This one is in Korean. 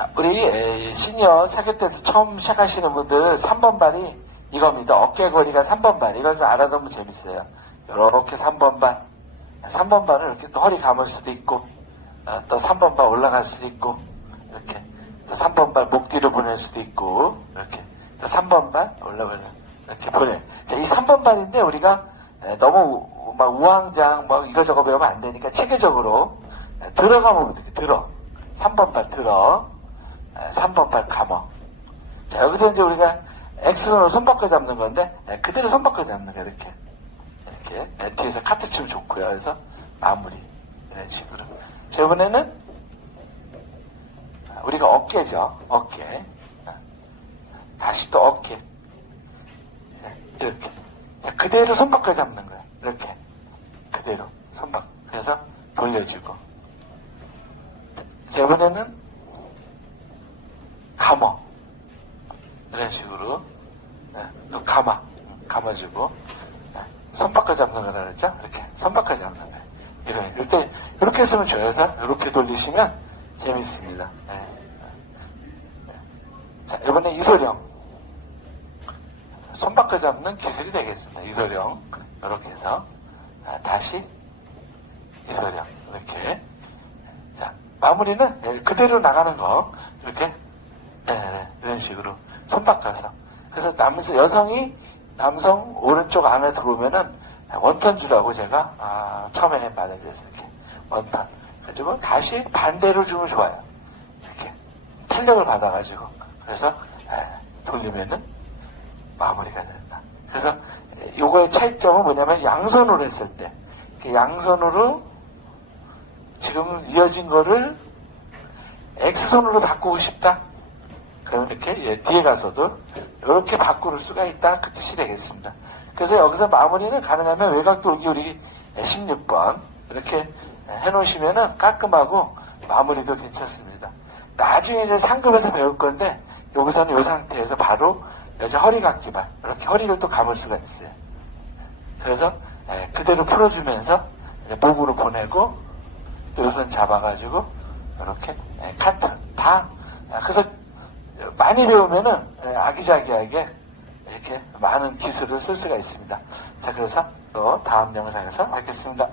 자, 우리 에, 시니어 사교 때에서 처음 시작하시는 분들 3번 발이 이겁니다. 어깨 거리가 3번 발. 이걸 좀 알아두면 재밌어요. 이렇게 3번 발. 3번 발을 이렇게 또 허리 감을 수도 있고, 어, 또 3번 발 올라갈 수도 있고, 이렇게. 또 3번 발목 뒤로 보낼 수도 있고, 이렇게. 또 3번 발 올라가려. 이렇게 보내. 자, 이 3번 발인데 우리가 에, 너무 우- 막 우왕장 뭐 이거저거 배우면 안 되니까 체계적으로 에, 들어가면 어떻게 들어. 3번 발 들어. 3번 발 감어. 자, 여기서 이제 우리가 X손으로 손바꿔 잡는 건데, 예, 그대로 손바꿔 잡는 거야, 이렇게. 이렇게. 예, 뒤에서 카트 치면 좋고요. 그래서 마무리. 이런 식으로. 자, 이번에는 우리가 어깨죠. 어깨. 아, 다시 또 어깨. 자, 이렇게. 자, 그대로 손바꿔 잡는 거야. 이렇게. 그대로. 손바꿔. 그래서 돌려주고. 자, 이번에는 감어. 이런 식으로. 네, 또 감아. 감아주고. 네, 손바꿔 잡는 거라 그랬죠? 이렇게. 손바꿔 잡는 거. 이런, 이때, 이렇게 했으면 좋아요. 그래서 이렇게 돌리시면 재밌습니다. 네. 네. 자, 이번에 이소령. 손바꿔 잡는 기술이 되겠습니다. 이소령. 이렇게 해서. 아, 다시 이소령. 이렇게. 자, 마무리는 예, 그대로 나가는 거. 이렇게. 이런 식으로. 손 바꿔서. 그래서 남성, 여성이 남성 오른쪽 안에 들어오면은 원턴주라고 제가, 아, 처음에 말해드렸어요. 이렇게. 원턴. 그리고 다시 반대로 주면 좋아요. 이렇게. 탄력을 받아가지고. 그래서, 예, 돌리면은 마무리가 된다. 그래서, 예, 요거의 차이점은 뭐냐면 양손으로 했을 때. 이렇게 양손으로 지금 이어진 거를 X손으로 바꾸고 싶다. 그럼 이렇게 예, 뒤에 가서도 이렇게 바꿀 수가 있다. 그 뜻이 되겠습니다. 그래서 여기서 마무리는 가능하면 외곽 돌기 우리 16번 이렇게 해놓으시면은 깔끔하고 마무리도 괜찮습니다. 나중에 이제 상급에서 배울 건데 여기서는 이 상태에서 바로 여자 허리 각기만 이렇게 허리를 또 감을 수가 있어요. 그래서 예, 그대로 풀어주면서 목으로 보내고 또 요선 잡아가지고 이렇게 예, 카트 다 아, 그래서 많이 배우면은 예, 아기자기하게 이렇게 많은 기술을 쓸 수가 있습니다. 자 그래서 또 다음 영상에서 뵙겠습니다.